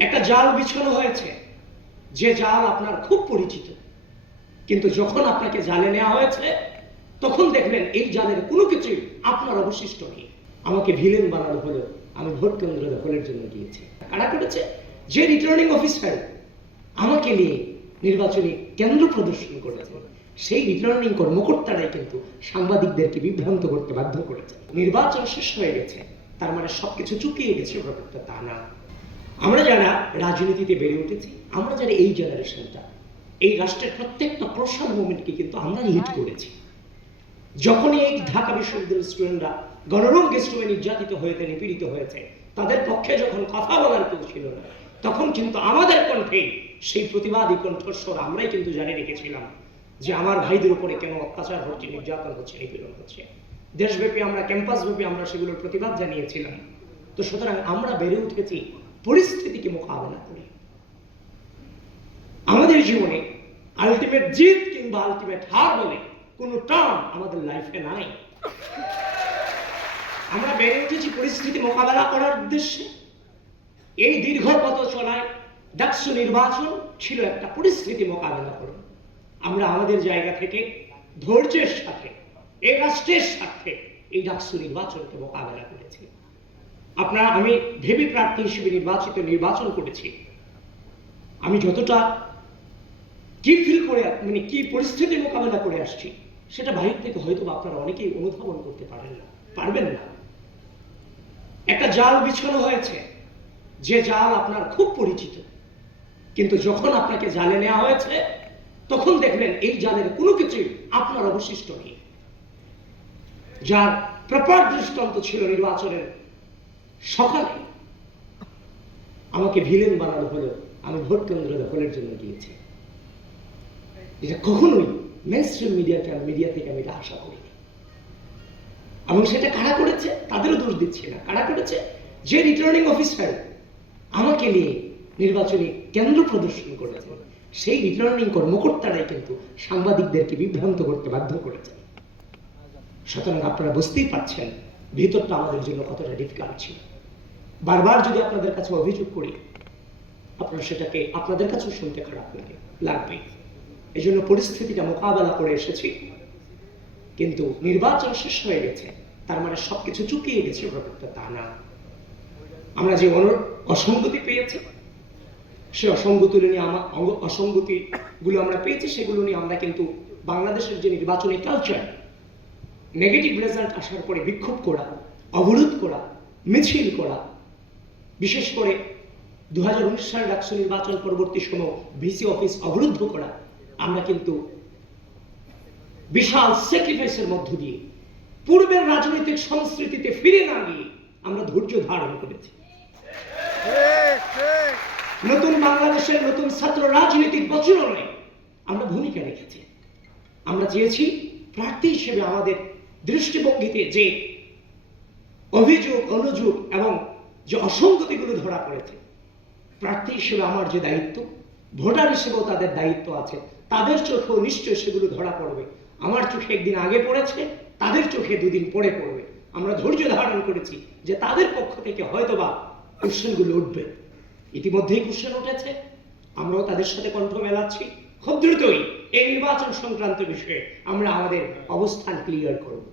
একটা জাল বিছানো হয়েছে। যে জাল আপনার খুব পরিচিত। কিন্তু যখন আপনাকে জালে নেওয়া হয়েছে, তখন দেখবেন এই জালের কোনো কিছুই আপনার অবশিষ্ট নেই। আমাকে ভিলেন বানানো হলো। আমি ভোট কেন্দ্র দখলের জন্য গিয়েছি। কারা করেছে? যে রিটার্নিং অফিসার আমাকে নিয়ে নির্বাচনী কেন্দ্র প্রদর্শন করেছে। সেই রিটার্নিং কর্মকর্তারাই কিন্তু সাংবাদিকদেরকে বিভ্রান্ত করতে বাধ্য করেছে। নির্বাচন শেষ হয়ে গেছে। তার মানে সবকিছু চুকিয়ে গেছে তা না। আমরা যারা রাজনীতিতে বেড়ে উঠেছি। আমরা যারা এই জেনারেশনটা এই রাষ্ট্রের প্রত্যেকটা ক্রোশাল মুভমেন্টকে কিন্তু আমরা লিড করেছি। যখনই এই ঢাকা বিশ্ববিদ্যালয়ের স্টুডেন্টরা গণরূপ গেস্টুমে নির্যাতিত হয়েছে নিপীড়িত হয়েছে তাদের পক্ষে যখন কথা বলার কেউ ছিল না তখন কিন্তু আমাদের কণ্ঠে সেই প্রতিবাদী কণ্ঠস্বর আমরাই কিন্তু জানিয়ে রেখেছিলাম যে আমার ভাইদের উপরে কেন অত্যাচার হচ্ছে নির্যাতন হচ্ছে নিপীড়ন হচ্ছে। দেশব্যাপী আমরা ক্যাম্পাসব্যাপী আমরা সেগুলোর প্রতিবাদ জানিয়েছিলাম। তো সুতরাং আমরা বেড়ে উঠেছি। পরিস্থিতিকে মোকাবেলা করে। আমাদের জীবনে আলটিমেট জিত কিংবা আলটিমেট হার বলে কোনো টার্ম আমাদের লাইফে নাই। আমরা বেড়ে উঠেছি পরিস্থিতি মোকাবেলা করার উদ্দেশ্যে। এই দীর্ঘ পথ চলায় ডাকসু নির্বাচন ছিল একটা পরিস্থিতি মোকাবেলা করে। আমরা আমাদের জায়গা থেকে, ধৈর্যের সাথে এই রাষ্ট্রের স্বার্থে এই ডাকসু নির্বাচনকে মোকাবেলা করেছি আপনারা, আমি ভেবি প্রার্থী হিসেবে নির্বাচিত, নির্বাচন করেছি। আমি যতটা কি ফিল করে মানে কি পরিস্থিতি মোকাবেলা করে আসছি, সেটা বাহির থেকে হয়তো আপনারা অনেকেই অনুধাবন করতে পারেন না, পারবেন না। একটা জাল বিছানো হয়েছে, যে জাল আপনার খুব পরিচিত। কিন্তু যখন আপনাকে জালে নেওয়া হয়েছে, তখন দেখবেন এই জালের কোনো কিছুই আপনার অবশিষ্ট নেই। যার প্রপার দৃষ্টান্ত ছিল নির্বাচনের সকালে আমাকে ভিলেন বানানো হলো আমি ভোট কেন্দ্র দখলের জন্য গিয়েছি। এটা কখনোই মেনস্ট্রিম মিডিয়াকে আমি মিডিয়া থেকে আমি এটা আশা করিনি। এবং সেটা কারা করেছে? তাদেরও দোষ দিচ্ছি না। কারা করেছে? যে রিটার্নিং অফিসার আমাকে নিয়ে নির্বাচনী কেন্দ্র প্রদর্শন করেছে, সেই রিটার্নিং কর্মকর্তারাই কিন্তু সাংবাদিকদেরকে বিভ্রান্ত করতে বাধ্য করেছে। সুতরাং আপনারা বুঝতেই পারছেন, ভিতরটা আমাদের জন্য কতটা ডিফিকাল্ট ছিল। বারবার যদি আপনাদের কাছে অভিযোগ করি, আপনারা সেটাকে আপনাদের কাছেও শুনতে খারাপ লাগে, লাগবে। এই জন্য পরিস্থিতিটা মোকাবেলা করে এসেছি। কিন্তু নির্বাচন শেষ হয়ে গেছে, তার মানে সবকিছু চুকিয়ে গেছে ব্যাপারটা, তা না। আমরা যে অসঙ্গতি পেয়েছি, সে অসঙ্গতি নিয়ে আমার অসঙ্গতি গুলো আমরা পেয়েছি, সেগুলো নিয়ে আমরা কিন্তু বাংলাদেশের যে নির্বাচনী কালচার নেগেটিভ রেজাল্ট আসার পরে বিক্ষোভ করা, অবরোধ করা, মিছিল করা বিশেষ করে দু হাজার উনিশ সালের ডাকসু নির্বাচন পরবর্তী সময় ভিসি অফিস অবরুদ্ধ করা, আমরা কিন্তু বিশাল স্যাক্রিফাইসের মধ্য দিয়ে পূর্বের রাজনৈতিক সংস্কৃতিতে ফিরে না গিয়ে আমরা ধৈর্য ধারণ করেছি। নতুন বাংলাদেশের নতুন ছাত্র রাজনৈতিক বচরণে আমরা ভূমিকা রেখেছি। আমরা চেয়েছি প্রার্থী হিসেবে আমাদের দৃষ্টিভঙ্গিতে যে অভিযোগ, অনুযোগ এবং যে অসঙ্গতিগুলো ধরা পড়েছে। প্রার্থী হিসেবে আমার যে দায়িত্ব, ভোটার হিসেবেও তাদের দায়িত্ব আছে। তাদের চোখেও নিশ্চয় সেগুলো ধরা পড়বে। আমার চোখে একদিন আগে পড়েছে, তাদের চোখে দুদিন পরে পড়বে। আমরা ধৈর্য ধারণ করেছি যে তাদের পক্ষ থেকে হয়তোবা কোশ্চেনগুলো উঠবে। ইতিমধ্যেই কোশ্চেন উঠেছে। আমরাও তাদের সাথে কণ্ঠ মেলাচ্ছি। খুব দ্রুতই এই নির্বাচন সংক্রান্ত বিষয়ে আমরা আমাদের অবস্থান ক্লিয়ার করব।